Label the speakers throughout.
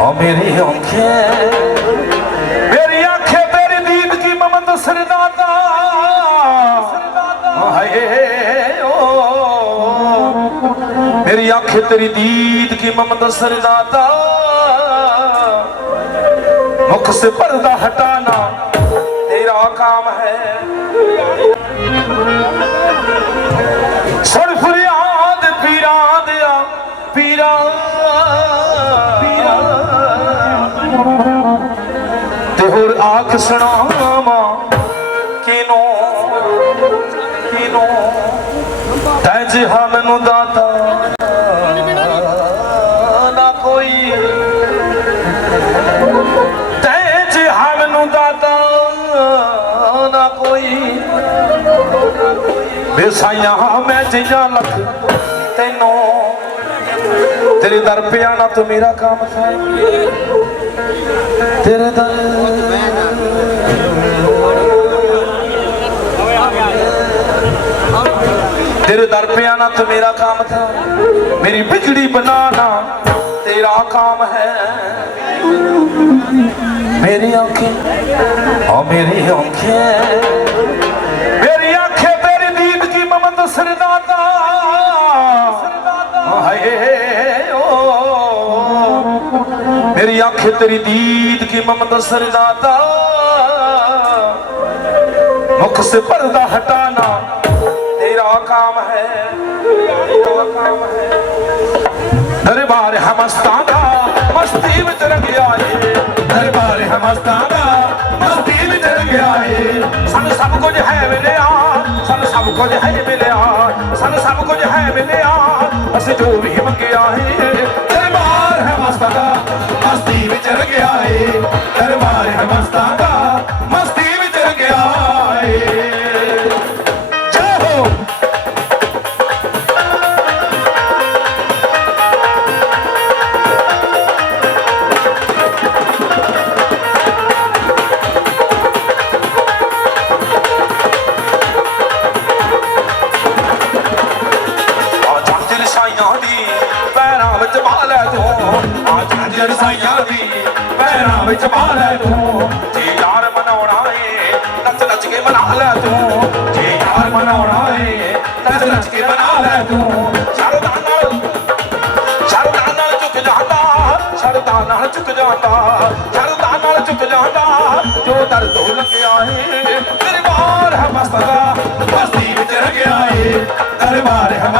Speaker 1: ਓ ਮੇਰੀ ਅੱਖੇ ਮੇਰੀ ਅੱਖੇ, ਤੇਰੀ ਦੀਦ ਕੀ ਮਮਦ ਸਰਦਾਦਾ? ਹਾਏ, ਓ, ਮੇਰੀ ਅੱਖੇ, ਤੇਰੀ ਦੀਦ ਕੀ ਮਮਦ ਸਰਦਾਦਾ? ਮੁਖ ਸੇ ਪਰਦਾ ਹਟਾना ਹੋਰ ਆਖ ਸੁਣਾਵਾਂ। ਕਿਨੂੰ? ਕਿਨੂੰ? ਤੈ ਜਿਹਾ ਮੈਨੂੰ ਦਾਤਾ। ਨਾ ਕੋਈ। ਤੈ ਜਿਹਾ ਮੈਨੂੰ ਦਾਤਾ। ਨਾ ਕੋਈ। ਬੇਸਾਈਆਂ ਮੈਂ ਜਿਹਾ ਲੱਖ ਤੈਨੂੰ तेरे दर पे आना तो मेरा काम था तेरे दर तेरे दर पे आना तो मेरा काम था मेरी बिजली बनाना तेरा काम है मेरी आंखें और मेरी आंखें ਹਾਏ, ਓ। ਮੇਰੀ ਅੱਖ ਤੇਰੀ ਦੀਦ ਕੀ ਮਮਦਸਰ ਦਾਤਾ ਮੁਖ ਸੇ ਪਰਦਾ ਹਟਾਣਾ। ਤੇਰਾ ਕਾਮ ਹੈ, ਤੇਰਾ ਕਾਮ ਹੈ। ਦਰਬਾਰ ਹਮਸਤਾਂ ਦਾ ਮਸਤੀ ਵਿੱਚ ਰੰਗਿਆ ਏ। ਦਰਬਾਰ ਹਮਸਤਾਂ ਦਾ ਮਸਤੀ ਵਿੱਚ ਰੰਗਿਆ ਏ। ਸਾਨੂੰ ਸਭ ਕੁਝ ਹੈ ਮਿਲਿਆ, ਸਾਨੂੰ ਸਭ ਕੁਝ ਹੈ ਮਿਲਿਆ, ਸਾਨੂੰ ਸਭ ਕੁਝ ਹੈ ਮਿਲਿਆ। से जो भी मंगया है दरबार है मस्ता का मस्ती में चढ़ गया है दरबार है मस्ता का ਆ ਜੰਜਰ ਸਾਈਆਂ ਦੀ, ਪੈਰਾਂ ਵਿੱਚ ਪਾ ਲੈ ਤੂੰ। ਜੇ ਯਾਰ ਮਨਾਉਣਾ ਏ ਨੱਚ ਨੱਚ ਕੇ ਮਨਾ ਲੈ ਤੂੰ। ਜੇ ਯਾਰ ਮਨਾਉਣਾ ਏ ਨੱਚ ਨੱਚ ਕੇ ਮਨਾ ਲੈ ਤੂੰ। ਸ਼ਰਦਾਂ ਨਾਲ ਸ਼ਰਦਾਂ ਨਾਲ ਝੁਕ ਜਾਂਦਾ ਸ਼ਰਦਾਂ ਨਾਲ ਝੁਕ ਜਾਂਦਾ ਸ਼ਰਦਾਂ ਨਾਲ ਝੁਕ ਜਾਂਦਾ। ਜੋ ਦਰਦ ਹੋ ਲੱਗਿਆ ਏ, ਦਰਬਾਰ ਹੈ ਮਸਤਾਨਾ ਮਸਤੀ ਵਿੱਚ ਰੰਗਿਆ ਏ। ਦਰਬਾਰ ਹੈ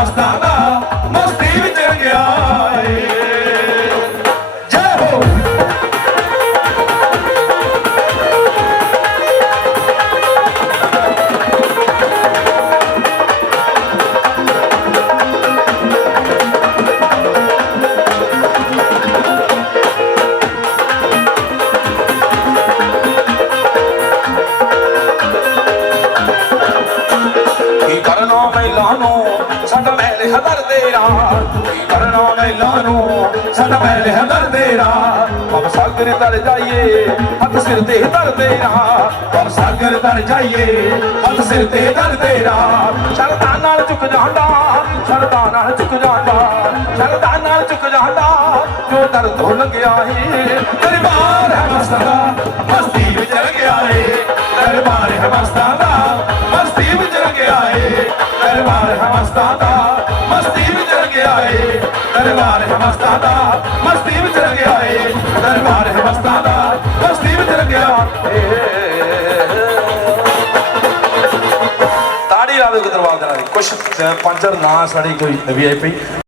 Speaker 1: ਮਹਿਲ ਹਦਰ ਤੇਰਾ ਕੀ ਕਰਨਾ ਮੈਲਾਂ ਨੂੰ ਸਾਡਾ ਮਹਿਲ ਹਦਰ ਤੇਰਾ ਬਾਬਾ ਸਾਗਰ ਤਰ ਜਾਈਏ, ਹੱਥ ਸਿਰ ਤੇ ਧਰ ਤੇਰਾ ਬਾਬਾ ਸਾਗਰ ਤਰ ਜਾਈਏ, ਹੱਥ ਸਿਰ ਤੇ ਧਰ ਤੇਰਾ ਸ਼ਰਤਾਂ ਨਾਲ ਝੁਕ ਜਾਂਦਾ ਸ਼ਰਤਾਂ ਨਾਲ ਝੁਕ ਜਾਂਦਾ ਸ਼ਰਤਾਂ ਨਾਲ ਝੁਕ ਜਾਂਦਾ। ਜੋ ਦਰਦ ਹੋ ਲੰਘਿਆ ਏ, ਦਰਬਾਰ ਹੈ ਮਸਤਾਨਾ ਮਸਤੀ ਵਿੱਚ ਰੰਗਿਆ ਏ। ਦਰਬਾਰ ਹੈ ਮਸਤਾਨਾ ਮਸਤੀ ਵਿੱਚ ਰੰਗਿਆ ਏ। ਦਰਬਾਰ ਹੈ ਮਸਤਾਨਾ ਮਸਤੀ ਦਰਬਾਰ ਹੈ ਮਸਤਾਨਾ ਮਸਤੀ ਵਿੱਚ ਰੰਗਿਆ ਏ ਦਰਬਾਰ ਹੈ ਮਸਤਾਨਾ ਮਸਤੀ ਵਿੱਚ ਰੰਗਿਆ ਏ ਤਾੜੀ ਲਾਵੇ ਕੋ ਦਰਬਾਰ ਦੇ ਨਾਲ ਕੁਛ ਪੰਜਰ ਨਾ ਸਾਡੀ ਕੋਈ ਵੀਆਈਪੀ